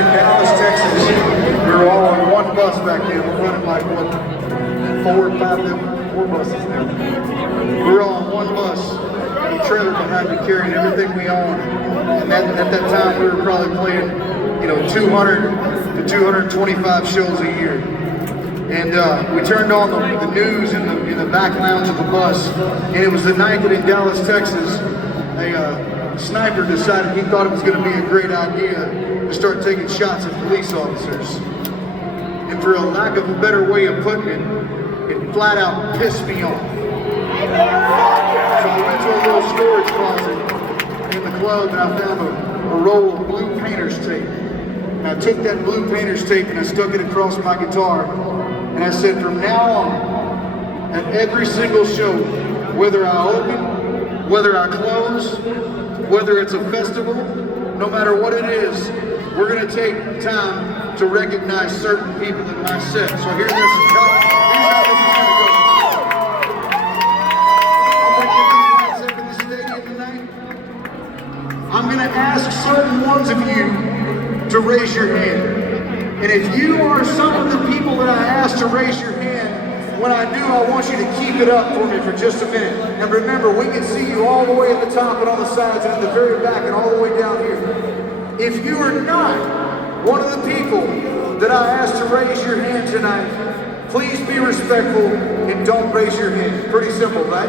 in Dallas, Texas. We were all on one bus back then. We're running like, what, four buses now. We were all on one bus, and a trailer behind me carrying everything we owned. And at that time, we were probably playing, 200 to 225 shows a year. And we turned on the news in the back lounge of the bus, and it was the night that in Dallas, Texas, a sniper decided he thought it was going to be a great idea to start taking shots at police officers. And for a lack of a better way of putting it, it flat out pissed me off. So I went to a little storage closet in the club, and I found a roll of blue painter's tape. And I took that blue painter's tape and I stuck it across my guitar. And I said, from now on, at every single show, whether I open, whether I close, whether it's a festival, no matter what it is, we're going to take time to recognize certain people in my set. So here's how this is going to go. I'm going to give you 1 second this stadium tonight. I'm going to ask certain ones of you to raise your hand. And if you are some of the people that I asked to raise your hand, when I do, I want you to keep it up for me for just a minute. And remember, we can see you all the way at the top and on the sides and in the very back and all the way down here. If you are not one of the people that I asked to raise your hand tonight, please be respectful and don't raise your hand. Pretty simple, right?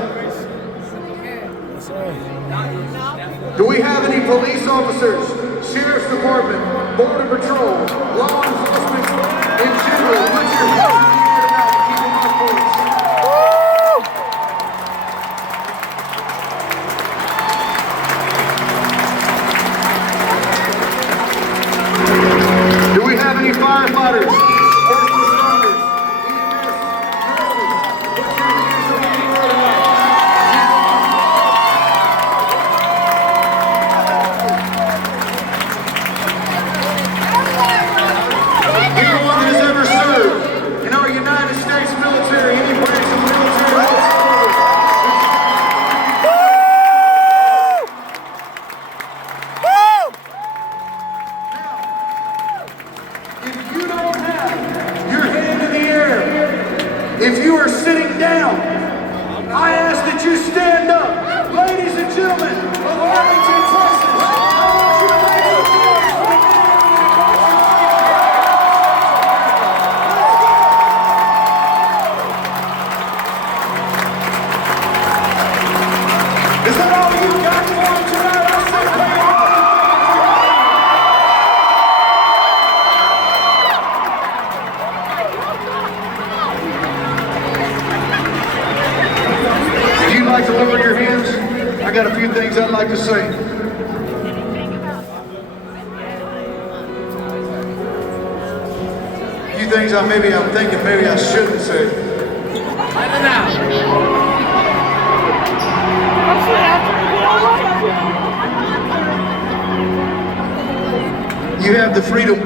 Do we have any police officers, sheriff's department, border patrol, law enforcement in general? Put your hands in the air tonight and keep my voice. Do we have any firefighters? First responders, anyone that has ever served in our United States military, any branch of the military whatsoever. Now, if you don't have your hand in the air, if you are sitting down, I ask that you stand up. Ladies and gentlemen of Arlington, Texas, I want you to make some noise for the man Is that all you got for him tonight? I said, play If you'd like to lower your hands, I got a few things I'd like to say. A few things I'm thinking maybe I shouldn't say. You have the freedom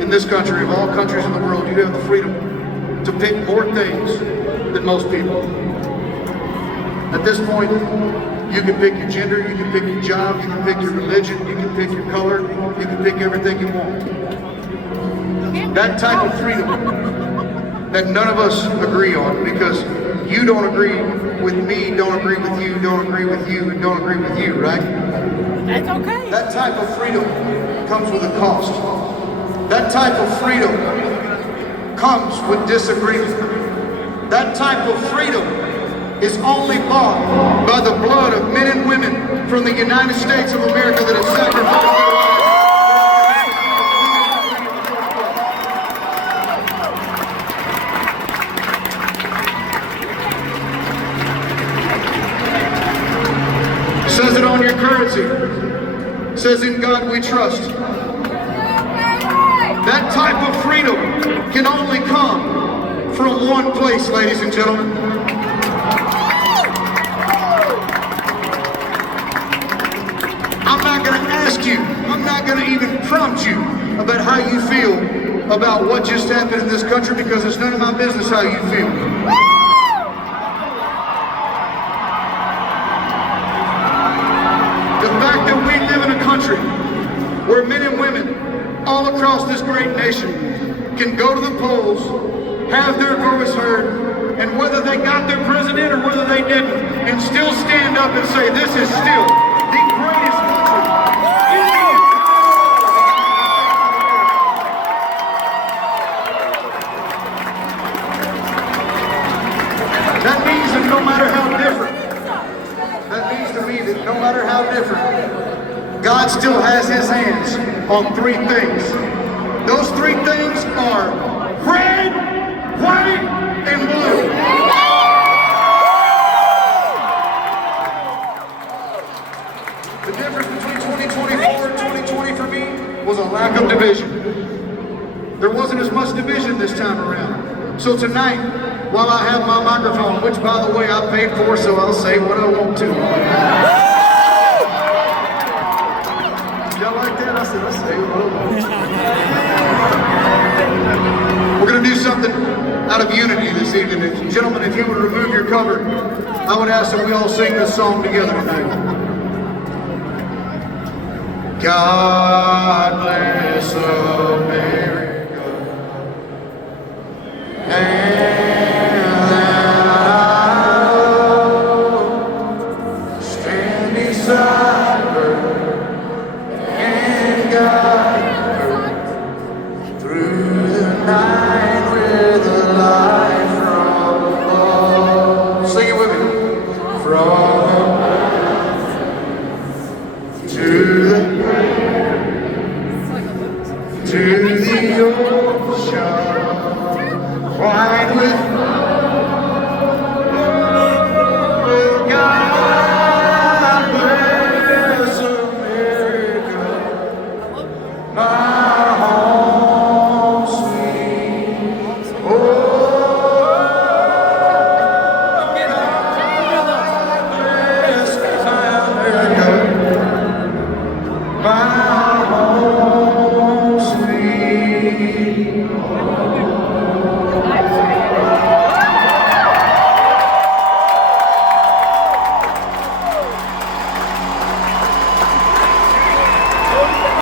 in this country, of all countries in the world, you have the freedom to pick more things than most people. At this point, you can pick your gender, you can pick your job, you can pick your religion, you can pick your color, you can pick everything you want. That type of freedom that none of us agree on, because you don't agree with me, don't agree with you, don't agree with you, and don't agree with you, right? That's okay. That type of freedom comes with a cost. That type of freedom comes with disagreement. That type of freedom is only bought by the blood of men and women from the United States of America that have sacrificed their lives. Says it on your currency. Says, in God we trust. That type of freedom can only come from one place, ladies and gentlemen. I'm not going to ask you, I'm not going to even prompt you about how you feel about what just happened in this country, because it's none of my business how you feel. The fact that we live in a country where men and women all all across this great nation can go to the polls, have their voice heard, and whether they got their president or whether they didn't, and still stand up and say, this is still the greatest country in the world. That means that no matter how different, that means to me that no matter how different, God still has his hands on three things. Those three things are red, white, and blue. The difference between 2024 and 2020 for me was a lack of division. There wasn't as much division this time around. So tonight, while I have my microphone, which by the way I paid for, so I'll say what I want to. Y'all like that? I said, I'll say what I want. We're going to do something out of unity this evening. And gentlemen, if you would remove your cover, I would ask that we all sing this song together tonight. God bless America. And I'll stand beside her and guide her through the night with a light from above. Sing it with me. From to the ocean, white with